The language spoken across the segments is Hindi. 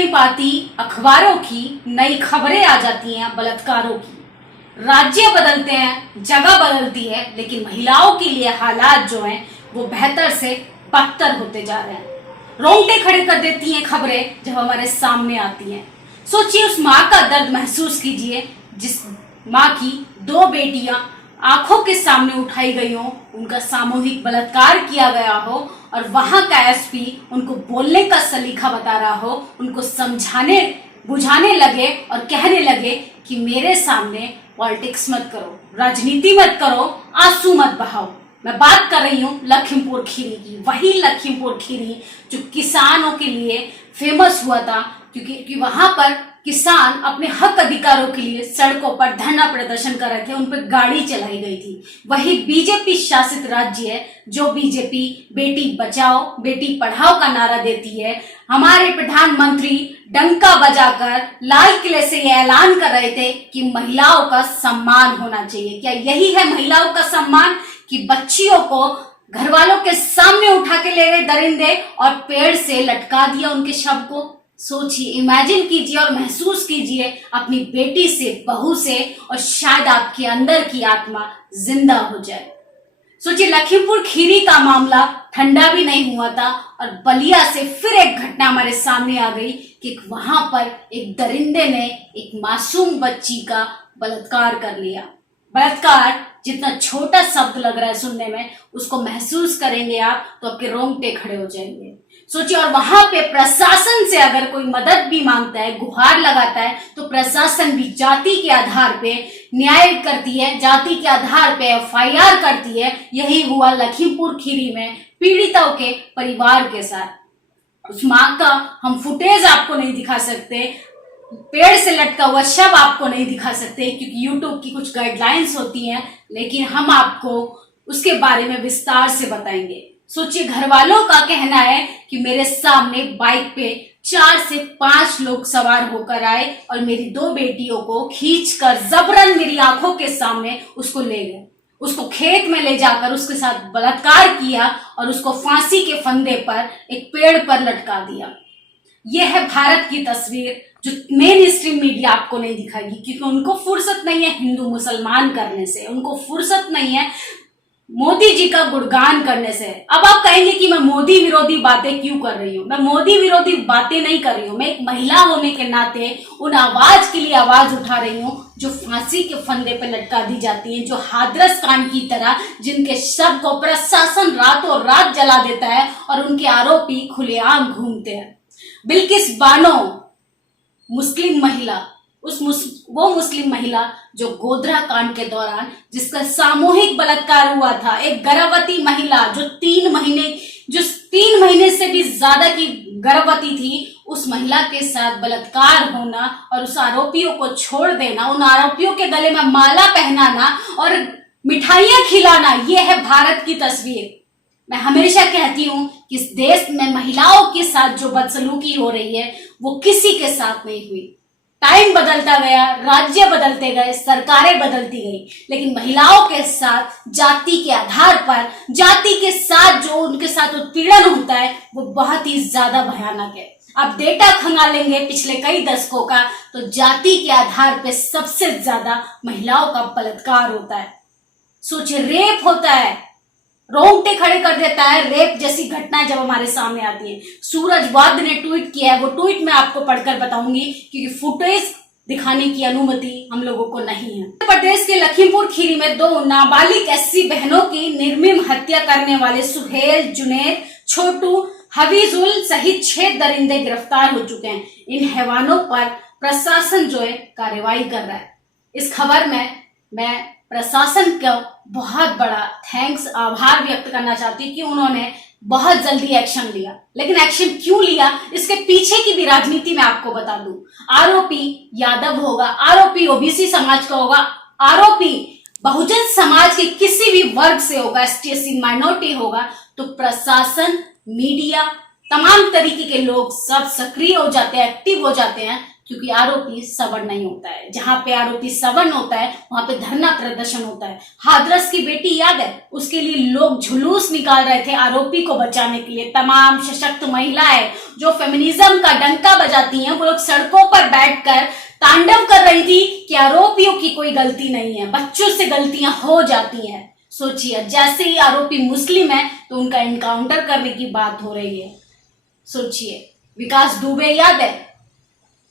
नहीं पाती अखबारों की, नई खबरें आ जाती हैं बलात्कारों की। राज्य बदलते हैं, जगह बदलती है, लेकिन महिलाओं के लिए हालात जो हैं वो बेहतर से बदतर होते जा रहे हैं। रोंगटे खड़े कर देती हैं खबरें जब हमारे सामने आती हैं। सोचिए, उस माँ का दर्द महसूस कीजिए जिस माँ की 2 बेटियां आंखों के सामने उठाई गई हो, उनका सामूहिक बलात्कार किया गया हो और वहां का एसपी उनको बोलने का सलीका बता रहा हो, उनको समझाने बुझाने लगे और कहने लगे कि मेरे सामने पॉलिटिक्स मत करो, राजनीति मत करो, आंसू मत बहाओ। मैं बात कर रही हूँ लखीमपुर खीरी की, वही लखीमपुर खीरी जो किसानों के लिए फेमस हुआ था, क्योंकि वहां पर किसान अपने हक अधिकारों के लिए सड़कों पर धरना प्रदर्शन कर रहे थे, उन पर गाड़ी चलाई गई थी। वही बीजेपी शासित राज्य है जो बीजेपी बेटी बचाओ बेटी पढ़ाओ का नारा देती है। हमारे प्रधानमंत्री डंका बजाकर लाल किले से ये ऐलान कर रहे थे कि महिलाओं का सम्मान होना चाहिए। क्या यही है महिलाओं का सम्मान कि बच्चियों को घर वालों के सामने उठा के ले गए दरिंदे और पेड़ से लटका दिया उनके शव को? सोचिए, इमेजिन कीजिए और महसूस कीजिए अपनी बेटी से, बहू से, और शायद आपके अंदर की आत्मा जिंदा हो जाए। सोचिए, लखीमपुर खीरी का मामला ठंडा भी नहीं हुआ था और बलिया से फिर एक घटना हमारे सामने आ गई कि वहां पर एक दरिंदे ने एक मासूम बच्ची का बलात्कार कर लिया। बलात्कार जितना छोटा शब्द लग रहा है सुनने में, उसको महसूस करेंगे आप तो आपके रोंगटे खड़े हो जाएंगे। सोचिए, और वहां पे प्रशासन से अगर कोई मदद भी मांगता है, गुहार लगाता है, तो प्रशासन भी जाति के आधार पे न्याय करती है, जाति के आधार पे एफआईआर करती है। यही हुआ लखीमपुर खीरी में पीड़ितों के परिवार के साथ। उस माँ का हम फुटेज आपको नहीं दिखा सकते, पेड़ से लटका हुआ शव आपको नहीं दिखा सकते क्योंकि यूट्यूब की कुछ गाइडलाइंस होती हैं, लेकिन हम आपको उसके बारे में विस्तार से बताएंगे। सोचिए, घर वालों का कहना है कि मेरे सामने बाइक पे 4 से 5 लोग सवार होकर आए और मेरी 2 बेटियों को खींचकर जबरन मेरी आंखों के सामने उसको ले गए, उसको खेत में ले जाकर उसके साथ बलात्कार किया और उसको फांसी के फंदे पर एक पेड़ पर लटका दिया। यह है भारत की तस्वीर जो मेन स्ट्रीम मीडिया आपको नहीं दिखाएगी, क्योंकि उनको फुर्सत नहीं है हिंदू मुसलमान करने से, उनको फुर्सत नहीं है मोदी जी का गुणगान करने से। अब आप कहेंगे कि मैं मोदी विरोधी बातें क्यों कर रही हूँ? मैं मोदी विरोधी बातें नहीं कर रही हूँ, मैं एक महिला होने के नाते उन आवाज के लिए आवाज उठा रही हूँ जो फांसी के फंदे पर लटका दी जाती है, जो हाथरस कांड की तरह जिनके शव को प्रशासन रातों रात जला देता है और उनके आरोपी खुलेआम घूमते हैं। बिल्किस बानो मुस्लिम महिला, वो मुस्लिम महिला जो गोधरा कांड के दौरान जिसका सामूहिक बलात्कार हुआ था, एक गर्भवती महिला जो 3 महीने से भी ज्यादा की गर्भवती थी, उस महिला के साथ बलात्कार होना और उस आरोपियों को छोड़ देना, उन आरोपियों के गले में माला पहनाना और मिठाइयां खिलाना, ये है भारत की तस्वीर। मैं हमेशा कहती हूं कि इस देश में महिलाओं के साथ जो बदसलूकी हो रही है वो किसी के साथ नहीं हुई। टाइम बदलता गया, राज्य बदलते गए, सरकारें बदलती गई, लेकिन महिलाओं के साथ जाति के आधार पर, जाति के साथ जो उनके साथ उत्पीड़न होता है वो बहुत ही ज्यादा भयानक है। अब डेटा खंगालेंगे पिछले कई दशकों का तो जाति के आधार पर सबसे ज्यादा महिलाओं का बलात्कार होता है। सोचिए, रेप होता है, रोंगटे खड़े कर देता है। रेप जैसी घटनाएं जब हमारे सामने आती है, सूरज वाद ने ट्वीट किया है, वो ट्वीट मैं आपको पढ़कर बताऊंगी क्योंकि फुटेज दिखाने की अनुमति हम लोगों को नहीं है। उत्तर प्रदेश के लखीमपुर खीरी में 2 नाबालिग एससी बहनों की निर्मम हत्या करने वाले सुहेल, जुनैद, छोटू, हफीजुल सहित 6 दरिंदे गिरफ्तार हो चुके हैं। इन हैवानों पर प्रशासन जो है कार्रवाई कर रहा है। इस खबर में मैं प्रशासन का बहुत बड़ा थैंक्स, आभार व्यक्त करना चाहती हूँ कि उन्होंने बहुत जल्दी एक्शन लिया। लेकिन एक्शन क्यों लिया, इसके पीछे की भी राजनीति मैं आपको बता दूं। आरोपी यादव होगा, आरोपी ओबीसी समाज का होगा, आरोपी बहुजन समाज के किसी भी वर्ग से होगा, एसटी एससी माइनॉरिटी होगा, तो प्रशासन, मीडिया, तमाम तरीके के लोग सब सक्रिय हो जाते हैं, एक्टिव हो जाते हैं, क्योंकि आरोपी सवर्ण नहीं होता है। जहां पे आरोपी सवर्ण होता है वहां पे धरना प्रदर्शन होता है। हाथरस की बेटी याद है, उसके लिए लोग जुलूस निकाल रहे थे आरोपी को बचाने के लिए। तमाम सशक्त महिलाएं जो फेमिनिज्म का डंका बजाती हैं, वो लोग सड़कों पर बैठकर तांडव कर रही थी कि आरोपियों की कोई गलती नहीं है, बच्चों से गलतियां हो जाती हैं। सोचिए, जैसे ही आरोपी मुस्लिम है तो उनका एनकाउंटर करने की बात हो रही है। सोचिए, विकास दुबे याद है,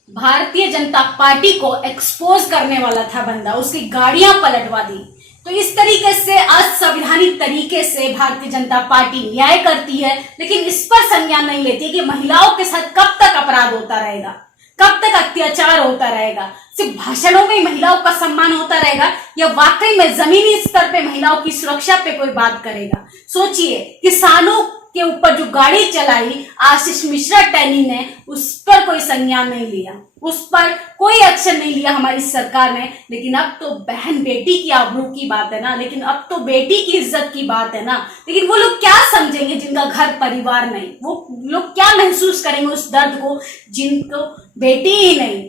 भारतीय जनता पार्टी को एक्सपोज करने वाला था बंदा, उसकी गाड़ियां पलटवा दी। तो इस तरीके से असंवैधानिक तरीके से भारतीय जनता पार्टी न्याय करती है, लेकिन इस पर संज्ञान नहीं लेती कि महिलाओं के साथ कब तक अपराध होता रहेगा, कब तक अत्याचार होता रहेगा। सिर्फ भाषणों में महिलाओं का सम्मान होता रहेगा या वाकई में जमीनी स्तर पे महिलाओं की सुरक्षा पे कोई बात करेगा। सोचिए, किसानों के ऊपर जो गाड़ी चलाई आशीष मिश्रा टैनी ने, उस पर कोई संज्ञान नहीं लिया, उस पर कोई एक्शन नहीं लिया हमारी सरकार ने। लेकिन अब तो बहन बेटी की आबरू की बात है ना, लेकिन अब तो बेटी की इज्जत की बात है ना। लेकिन वो लोग क्या समझेंगे जिनका घर परिवार नहीं, वो लोग क्या महसूस करेंगे उस दर्द को जिनको बेटी ही नहीं।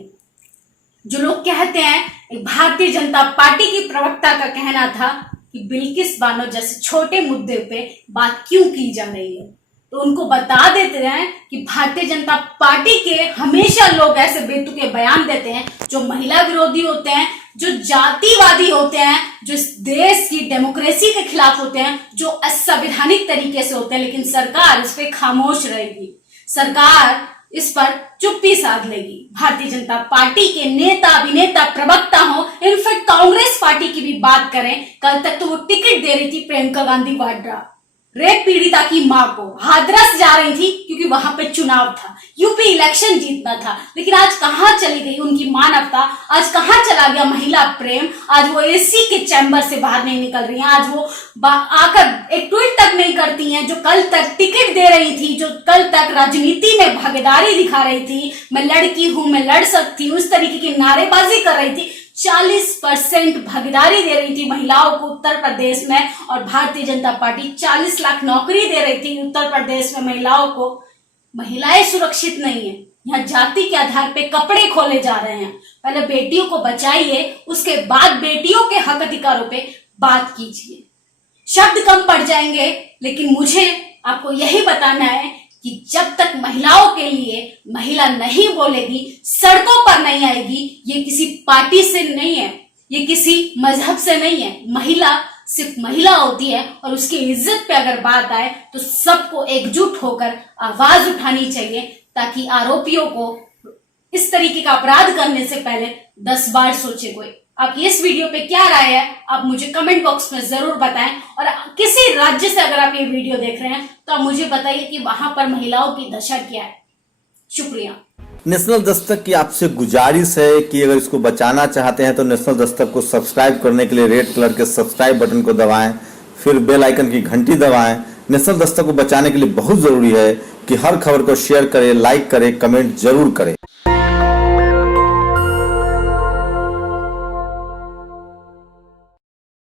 जो लोग कहते हैं, भारतीय जनता पार्टी की प्रवक्ता का कहना था कि बिल्किस बानो जैसे छोटे मुद्दे पे बात क्यों की जा रही है, तो उनको बता देते हैं कि भारतीय जनता पार्टी के हमेशा लोग ऐसे बेतुके बयान देते हैं जो महिला विरोधी होते हैं, जो जातिवादी होते हैं, जो इस देश की डेमोक्रेसी के खिलाफ होते हैं, जो असंवैधानिक तरीके से होते हैं। लेकिन सरकार इस पे खामोश रहेगी, सरकार इस पर चुप्पी साध लेगी। भारतीय जनता पार्टी के नेता, अभिनेता, प्रवक्ता हो, इनफैक्ट कांग्रेस पार्टी की भी बात करें, कल तक तो वो टिकट दे रही थी प्रियंका गांधी वाड्रा, रेप पीड़िता की मां को। हाथरस जा रही थी क्योंकि वहां पे चुनाव था, यूपी इलेक्शन जीतना था। लेकिन आज कहां चली गई उनकी मानवता, आज कहां चला गया महिला प्रेम। आज वो एसी के चैम्बर से बाहर नहीं निकल रही हैं, आज वो आकर एक ट्वीट तक नहीं करती हैं। जो कल तक टिकट दे रही थी, जो कल तक राजनीति में भागीदारी दिखा रही थी, मैं लड़की हूं, मैं लड़ सकती हूं, इस तरीके की नारेबाजी कर रही थी। 40% भागीदारी दे रही थी महिलाओं को उत्तर प्रदेश में, और भारतीय जनता पार्टी 40 लाख नौकरी दे रही थी उत्तर प्रदेश में महिलाओं को। महिलाएं सुरक्षित नहीं है, यहाँ जाति के आधार पे कपड़े खोले जा रहे हैं। पहले बेटियों को बचाइए, उसके बाद बेटियों के हक अधिकारों पे बात कीजिए। शब्द कम पड़ जाएंगे, लेकिन मुझे आपको यही बताना है कि जब तक महिलाओं के लिए महिला नहीं बोलेगी, सड़कों पर नहीं आएगी, ये किसी पार्टी से नहीं है, ये किसी मजहब से नहीं है। महिला सिर्फ महिला होती है, और उसकी इज्जत पे अगर बात आए तो सबको एकजुट होकर आवाज उठानी चाहिए, ताकि आरोपियों को इस तरीके का अपराध करने से पहले 10 बार सोचे कोई। आपकी इस वीडियो पे क्या राय है, आप मुझे कमेंट बॉक्स में जरूर बताएं। और किसी राज्य से अगर आप ये वीडियो देख रहे हैं तो आप मुझे बताइए कि वहां पर महिलाओं की दशा क्या है। शुक्रिया। नेशनल दस्तक की आपसे गुजारिश है कि अगर इसको बचाना चाहते हैं तो नेशनल दस्तक को सब्सक्राइब करने के लिए रेड कलर के सब्सक्राइब बटन को दबाएं, फिर बेल आइकन की घंटी दबाएं। नेशनल दस्तक को बचाने के लिए बहुत जरूरी है कि हर खबर को शेयर करें, लाइक करें, कमेंट जरूर करें।